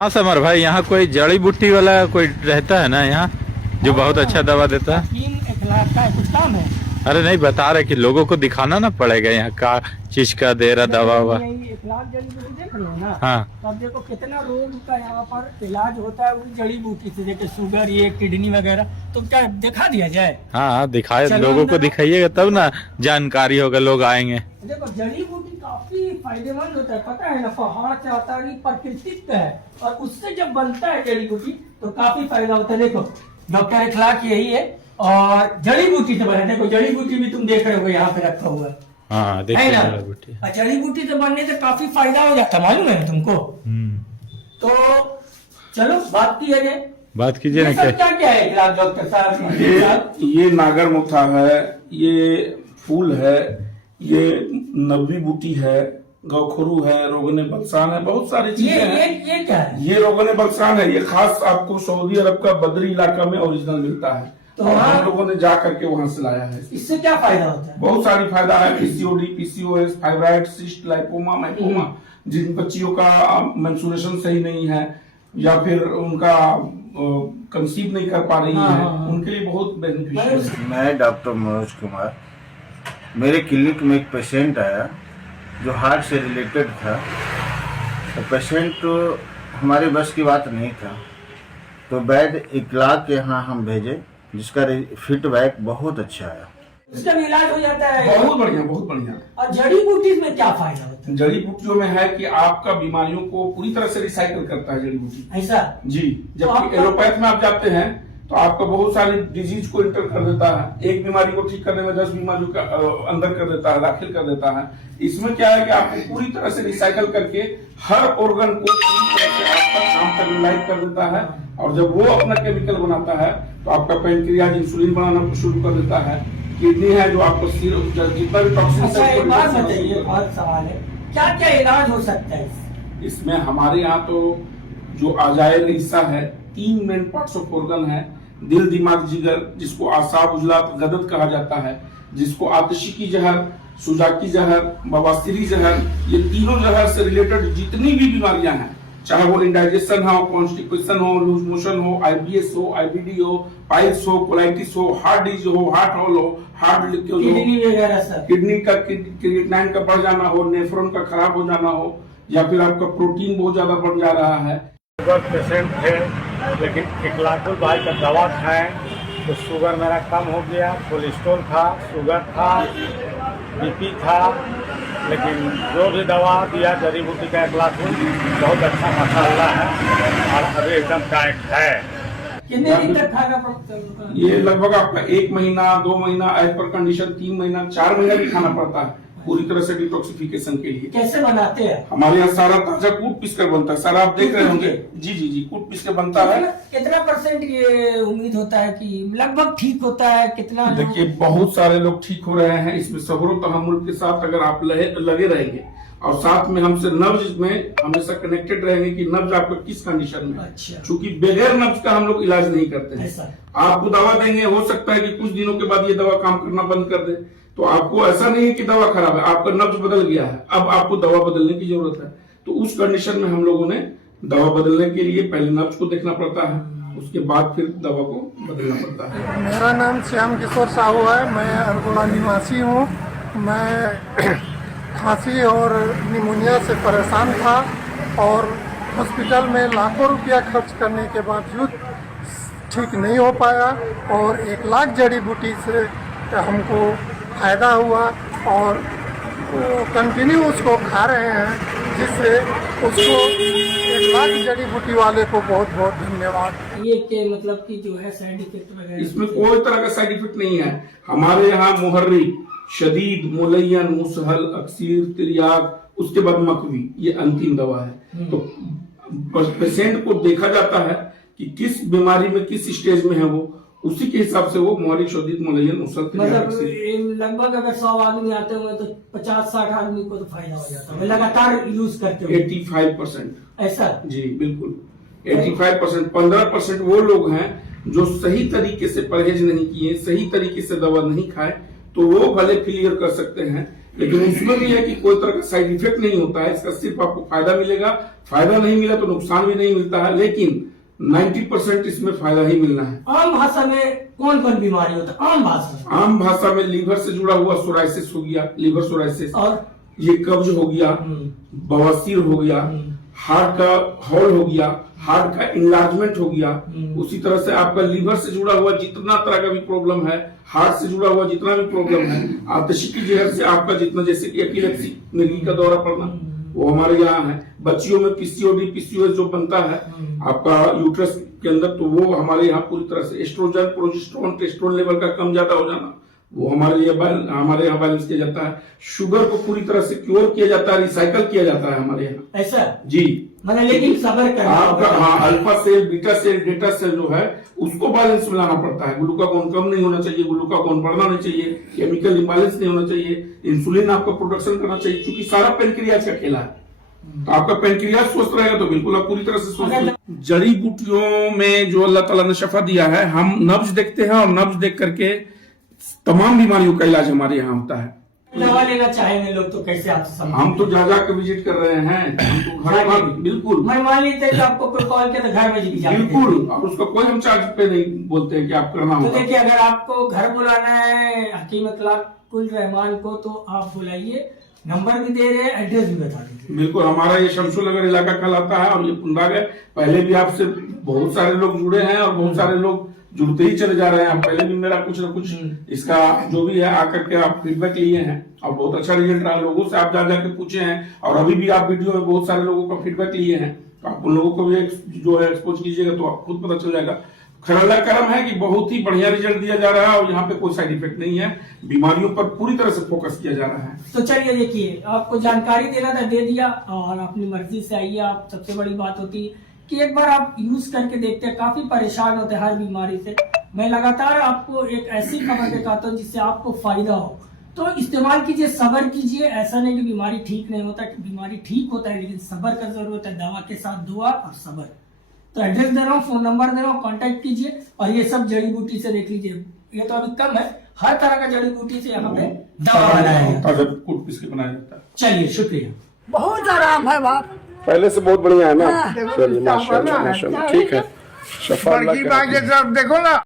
हाँ समर भाई, यहाँ कोई जड़ी बूटी वाला कोई रहता है ना यहाँ, जो बहुत अच्छा दवा देता है? 3 लाख का कुछ काम है। अरे नहीं, बता रहे कि लोगों को दिखाना ना पड़ेगा यहाँ का चीज का दे रहा दवा हुआ। यही 1 लाख जड़ी बूटी देख लो ना। हाँ तब देखो कितना रोग का यहाँ पर इलाज होता है उस जड़ी बूटी से, जैसे शुगर, ये किडनी वगैरह। तो क्या दिखा दिया जाए? हाँ दिखाए, चलो लोगों को अंदर। दिखाइएगा तब ना जानकारी होगा, लोग आएंगे। देखो जड़ी बूटी काफी फायदेमंद होता है, पता है ना। पहाड़ से आता है, प्राकृतिक का है, और उससे जब बनता है जड़ी बूटी तो काफी फायदा होता है। देखो डॉक्टर इखलाक यही है, और जड़ी बूटी से बने। देखो जड़ी बूटी भी तुम देख रहे हो यहाँ पे रखा हुआ है। हाँ है देखिए ना? जड़ी बूटी। और जड़ी बूटी से बनने से काफी फायदा हो जाता है, मालूम है तुमको? तो चलो बात की है, बात कीजिए ना। ये सब क्या क्या है इखलाक डॉक्टर साहब? ये नागर मुथा है, ये फूल है, ये नबी बूटी है, गौखरू है, रोगने बक्सान है, बहुत सारी चीजें हैं। ये क्या है? ये रोगने बक्सान है, ये खास आपको सऊदी अरब का बदरी इलाका में ओरिजिनल मिलता है। तो और हम लोगों ने जा करके वहां से लाया है। इससे क्या फायदा होता है? बहुत सारी फायदा है। PCOD, PCOS, fibroid, cyst, lipoma, माइकोमा, जिन बच्चियों का मेंस्ट्रुएशन सही नहीं है या फिर उनका कंसीव नहीं कर पा रही है, उनके लिए बहुत बेनिफिशियल है। मैं डॉक्टर मनोज कुमार, मेरे क्लिनिक में एक पेशेंट आया जो हार्ट से रिलेटेड था। तो पेशेंट तो हमारे बस की बात नहीं था, तो वैद्य इखलाक के यहाँ हम भेजे, जिसका फीडबैक बहुत अच्छा आया। उसका भी इलाज हो जाता है? बहुत बढ़िया, बहुत बढ़िया। और जड़ी बूटी में क्या फायदा होता है? जड़ी बूटियों में है कि आपका बीमारियों को पूरी तरह से रिसाइकल करता है जड़ी बूटी। ऐसा? जी, तो जबकि आपका- एलोपैथ में आप जाते हैं तो आपका बहुत सारी डिजीज को इंटर कर देता है। एक बीमारी को ठीक करने में 10 बीमारियों का अंदर कर देता है, दाखिल कर देता है। इसमें क्या है कि आपको पूरी तरह से रिसाइकल करके हर ऑर्गन को पूरी तरह से आपका काम करने लायक कर देता है। और जब वो अपना केमिकल बनाता है तो आपका पैनक्रियाज इंसुलिन बनाना शुरू कर देता है। किडनी है जो आपको जितना भी टॉक्सिन अच्छा एक बात बताइए, और सवाल है, क्या क्या इलाज हो सकता है इसमें? हमारे यहाँ तो जो अजायर हिस्सा है, 3 मेन पार्ट्स ऑफ ऑर्गन है। दिल, दिमाग, जिगर, जिसको आसाब, उजलात, गदद कहा जाता है, जिसको आतिशी की जहर, सुजाकी जहर, बवासीरी जहर, ये तीनों जहर से रिलेटेड जितनी भी बीमारियां हैं, चाहे वो इंडाइजेशन हो, कॉन्स्टिपेशन हो, लूज मोशन हो, आईबीएस हो, आईबीडी हो, पाइल्स हो, कोलाइटिस हो, हार्ट डिजीज हो, हार्ट होल हो, हार्ट लीकेज हो, किडनी वगैरह सब? किडनी का क्रिएटिनिन का बढ़ जाना हो, नेफ्रॉन का खराब हो जाना हो, या फिर आपका प्रोटीन बहुत ज्यादा बढ़ जा रहा है। शुगर पेशेंट थे, लेकिन इखलाकुल भाई का दवा खाएं तो शुगर मेरा कम हो गया। कोलेस्ट्रॉल था, शुगर था, बीपी था, लेकिन जो भी दवा दिया जड़ी बूटी का इखलाकुल बहुत अच्छा माशाअल्लाह है, और अभी एकदम टाइट है। कितने दिन तक खाना पड़ता है? ये लगभग आपका 1 महीना, 2 महीना, एज पर कंडीशन 3 महीना, 4 महीना भी खाना पड़ता है पूरी तरह से डिटॉक्सिफिकेशन के लिए। कैसे बनाते हैं? हमारे यहाँ सारा ताजा कूट पीस कर बनता है। सारा आप देख रहे होंगे। जी जी जी, कूट पीस के बनता है। कितना % ये उम्मीद होता है कि लगभग ठीक होता है? कितना? देखिए बहुत सारे लोग ठीक हो रहे हैं। इसमें सब्र तहम्मुल के साथ अगर आप लगे रहेंगे और साथ में हमसे नब्ज में हमेशा कनेक्टेड रहेंगे कि नब्ज आपका किस कंडीशन में है। अच्छा। क्योंकि बगैर नब्ज का हम लोग इलाज नहीं करते हैं। ऐसा? आपको दवा देंगे, हो सकता है कि कुछ दिनों के बाद ये दवा काम करना बंद कर दे, तो आपको ऐसा नहीं है कि दवा खराब है, आपका नब्ज बदल गया है, अब आपको दवा बदलने की जरूरत है। तो उस कंडीशन में हम लोगों ने दवा बदलने के लिए पहले नब्ज को देखना पड़ता है, उसके बाद फिर दवा को बदलना पड़ता है। मेरा नाम श्याम किशोर साहू है, मैं अरगोड़ा निवासी हूँ। मैं खांसी और निमोनिया से परेशान था और हॉस्पिटल में लाखों रुपया खर्च करने के बावजूद ठीक नहीं हो पाया, और 1 लाख जड़ी बूटी से हमको फायदा हुआ, और वो कंटिन्यू उसको खा रहे हैं, जिससे उसको 1 लाख जड़ी बूटी वाले को बहुत बहुत धन्यवाद। ये के मतलब कि जो है साइड इफेक्ट वगैरह? इसमें कोई तरह का साइड इफेक्ट नहीं है। हमारे यहाँ मुहर्री, शदीद, मुलयन, मुसहल, अक्सीर, तिरयाग, उसके बाद मकवी, ये अंतिम दवा है। तो पेशेंट को देखा जाता है कि किस बीमारी में किस स्टेज में है वो, उसी के हिसाब से वो मुहर्री, शदीद, मुलयन, मुसहल, तिरयाग, मतलब लगभग अगर 100 आदमी आते हुए तो 50-60 आदमी को तो फायदा हो जाता है लगातार यूज करते हुए। 85%। ऐसा? जी बिल्कुल, 85%। 15% वो लोग हैं जो सही तरीके से परहेज नहीं किए, सही तरीके से दवा नहीं खाए, तो वो भले क्लियर कर सकते हैं। लेकिन उसमें भी है कि कोई तरह का साइड इफेक्ट नहीं होता है। इसका सिर्फ आपको फायदा मिलेगा, फायदा नहीं मिला तो नुकसान भी नहीं मिलता है, लेकिन 90% इसमें फायदा ही मिलना है। आम भाषा में कौन कौन बीमारी होता है? आम भाषा में लीवर से जुड़ा हुआ सोराइसिस हो गया, लीवर सोराइसिस, और ये कब्ज हो गया, बवासीर हो गया, हार्ट का हॉल हो गया, हार्ट का इंलार्जमेंट हो गया, उसी तरह से आपका लीवर से जुड़ा हुआ जितना तरह का भी प्रॉब्लम है, हार्ट से जुड़ा हुआ जितना भी प्रॉब्लम है, आतशी की जहर से आपका जितना, जैसे कि एपिलेप्सी, मिर्गी का दौरा पड़ना, वो हमारे यहाँ है। बच्चियों में पीसीओडी, पीसीओएस जो बनता है आपका यूट्रस के अंदर, तो वो हमारे यहाँ पूरी तरह से एस्ट्रोजन, प्रोजेस्टेरोन, टेस्टोन लेवल का कम ज्यादा हो जाना, वो हमारे यहाँ बैलेंस किया जाता है। शुगर को पूरी तरह से क्योर किया जाता है, रिसाइकल किया जाता है हमारे यहाँ। ऐसा जी, मतलब लेकिन सबर करना आपका हाँ, अल्फा सेल, बीटा सेल, डेटा सेल जो है उसको बैलेंस में लाना पड़ता है। ग्लूकागोन कम नहीं होना चाहिए, ग्लूकागोन बढ़ना नहीं चाहिए, केमिकल इम्बैलेंस नहीं होना चाहिए, इंसुलिन आपका प्रोडक्शन करना चाहिए, क्योंकि सारा पेनक्रियाज का खेला है। तो आपका पेनक्रियाज स्वस्थ रहेगा तो बिल्कुल आप पूरी तरह से स्वस्थ। जड़ी बूटियों में जो अल्लाह ताला ने शफा दिया है, हम नब्ज देखते हैं और नब्ज देख करके तमाम बीमारियों का इलाज हमारे यहाँ होता है। दवा लेना चाहेंगे लोग तो कैसे आपसे संपर्क? हम तो जा के विजिट कर रहे हैं, हम तो घर पर बिल्कुल, मैं मान लेते हैं कि आपको कोई कॉल किया तो घर में भी जाते हैं। बिल्कुल, और उसका कोई हम चार्ज पे नहीं बोलते हैं कि आप करना तो होगा। देखिए, अगर आपको घर बुलाना है हकीम कुल रहमान को तो आप बुलाइए, नंबर भी दे रहे हैं, एड्रेस भी बता दीजिए। बिल्कुल, हमारा ये शमशुनगर इलाका कहलाता है और ये पुंडागढ़। पहले भी आपसे बहुत सारे लोग जुड़े हैं और बहुत सारे लोग जुड़ते ही चले जा रहे हैं। पहले भी मेरा कुछ ना कुछ इसका जो भी है आकर के आप फीडबैक लिए हैं और बहुत अच्छा रिजल्ट रहा। लोगों से आप जा जाके पूछे हैं और अभी भी आप वीडियो में बहुत सारे लोगों का फीडबैक लिए हैं, तो आप उन लोगों को भी जो है एक्सपोज कीजिएगा तो आप खुद पता चल जाएगा। अल्लाह करम है कि बहुत ही बढ़िया रिजल्ट दिया जा रहा है और यहाँ पे कोई साइड इफेक्ट नहीं है। बीमारियों पर पूरी तरह से फोकस किया जा रहा है। तो चलिए, देखिए, आपको जानकारी देना था, दे दिया, और अपनी मर्जी से आइए आप। सबसे बड़ी बात होती है कि एक बार आप यूज करके देखते हैं, काफी परेशान होते हैं हर बीमारी से। मैं लगातार आपको एक ऐसी खबर दिखाता हूँ जिससे आपको फायदा हो, तो इस्तेमाल कीजिए, सब्र कीजिए। ऐसा नहीं कि बीमारी ठीक नहीं होता, कि बीमारी ठीक होता है, लेकिन सब्र का जरूरत है। दवा के साथ दुआ और सब्र। तो एड्रेस दे रहा हूँ, फोन नंबर दे रहा हूँ, कांटेक्ट कीजिए। और ये सब जड़ी बूटी से देख लीजिए, ये तो अभी कम है, हर तरह का जड़ी बूटी से यहाँ पे दवा बनाया है, ताजा कूट पीस के बनाया जाता है। चलिए, शुक्रिया। बहुत आराम है बाप। पहले से बहुत बढ़िया है ना। चलिए, माशाल्लाह, माशाल्लाह, ठीक है। बड़की बात ये सब देखो ना।